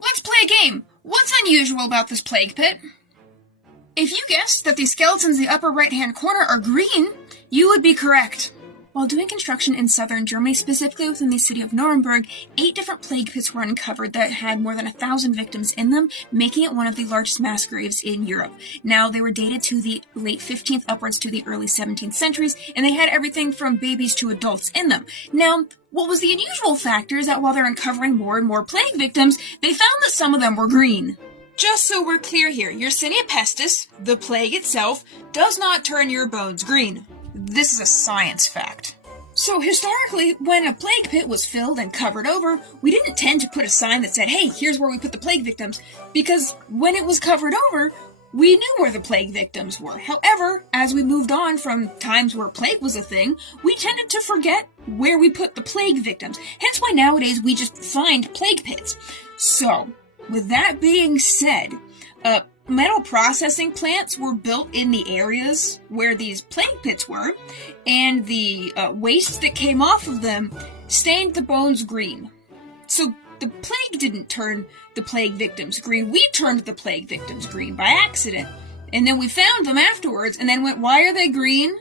Let's play a game. What's unusual about this plague pit? If you guessed that the skeletons in the upper right-hand corner are green, you would be correct. While doing construction in southern Germany, specifically within the city of Nuremberg, 8 different plague pits were uncovered that had more than 1,000 victims in them, making it one of the largest mass graves in Europe. Now, they were dated to the late 15th upwards to the early 17th centuries, and they had everything from babies to adults in them. Now, what was the unusual factor is that while they're uncovering more and more plague victims, they found that some of them were green. Just so we're clear here, Yersinia pestis, the plague itself, does not turn your bones green. This is a science fact. So historically, when a plague pit was filled and covered over, we didn't tend to put a sign that said, hey, here's where we put the plague victims, because when it was covered over, we knew where the plague victims were. However, as we moved on from times where plague was a thing, we tended to forget where we put the plague victims. Hence why nowadays we just find plague pits. So, with that being said, metal processing plants were built in the areas where these plague pits were, and the waste that came off of them stained the bones green. So the plague didn't turn the plague victims green, we turned the plague victims green by accident. And then we found them afterwards and then went, why are they green?